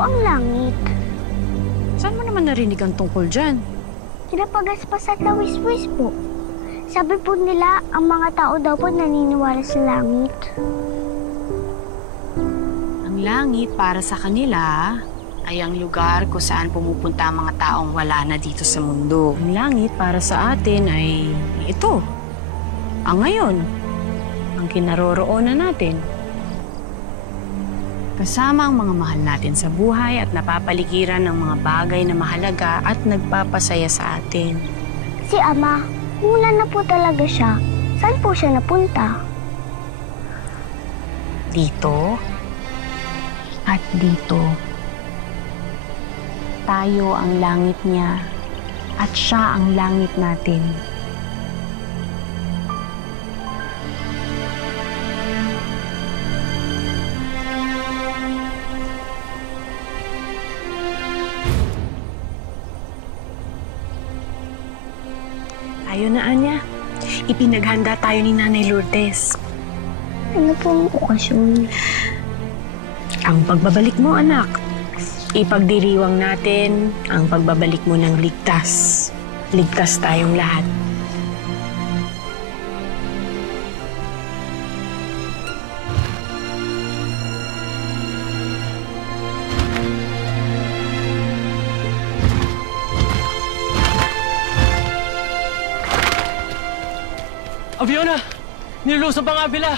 po ang langit? Saan mo naman narinig ang tungkol dyan? Kinapagaspas at lawis-wis po. Sabi po nila, ang mga tao daw po naniniwala sa langit. Ang langit para sa kanila ay ang lugar kung saan pumupunta ang mga taong wala na dito sa mundo. Ang langit para sa atin ay ito. Ang ngayon. Ang kinaroroonan natin. Kasama ang mga mahal natin sa buhay at napapaligiran ng mga bagay na mahalaga at nagpapasaya sa atin. Si Ama, mula na po talaga siya. Saan po siya napunta? Dito at dito. Tayo ang langit niya at siya ang langit natin. Tayo na, Anya. Ipinaghanda tayo ni Nanay Lourdes. Ano po ang okasyon? Ang pagbabalik mo, anak. Ipagdiriwang natin ang pagbabalik mo ng ligtas. Ligtas tayong lahat. Fiona! Nilusob ang abila!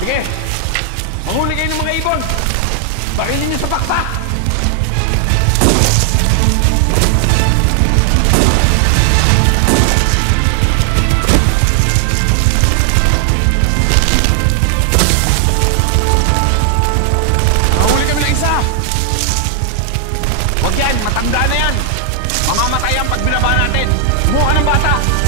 Sige! Manghuli kayo ng mga ibon! Barilin niyo sa pakpak! Huwag yan! Matanda na yan! Mamamatay yan pag binaba natin! Kumuha ng bata!